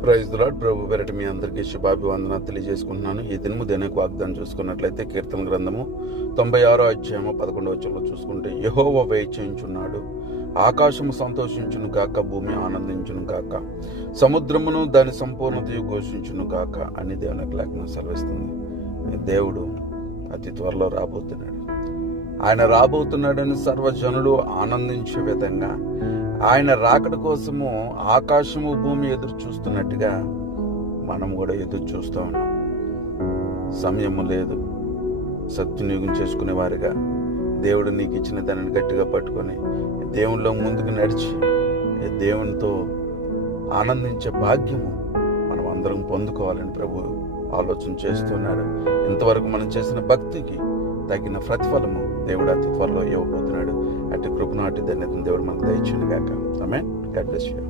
Praise the lord. ప్రభు పేరిట మీ అందరికీ శుభాభివందన తెలియజేసుకుంటున్నాను. ఈ దినము దేనికి వాగ్దానం చూసుకున్నట్లయితే కీర్తన గ్రంథము 96వ అధ్యాయము 11వ వచనంలో చూసుకుంటే, యెహోవా వేచించున్నాడు, ఆకాశము సంతోషించును గాక, భూమి ఆనందించును గాక, సముద్రమును దాని సంపూర్ణతయు ఘోషించును గాక అని దేవునికి లేఖనం సెలవిస్తుంది. దేవుడు అతి త్వరలో రాబోతున్నాడు. ఆయన రాబోతున్నాడని సర్వజనులు ఆనందించే విధంగా, ఆయన రాకడ కోసము ఆకాశము భూమి ఎదురు చూస్తున్నట్టుగా మనం కూడా ఎదురు చూస్తూ ఉన్నాం. సమయము లేదు. సద్వినియోగం చేసుకునే వారిగా దేవుడు నీకు ఇచ్చిన దానిని గట్టిగా పట్టుకొని దేవునిలో ముందుకు నడిచి దేవునితో ఆనందించే భాగ్యము మనం అందరం పొందుకోవాలని ప్రభు ఆలోచన చేస్తున్నాడు. ఇంతవరకు మనం చేసిన భక్తికి తగిన ప్రతిఫలము దేవుడు అతి త్వరలో ఇవ్వబోతున్నాడు. అటు కృపను అటు ధన్యతను దేవుడు మనకు దయచేయును గాక. ఆమేన్. God bless you.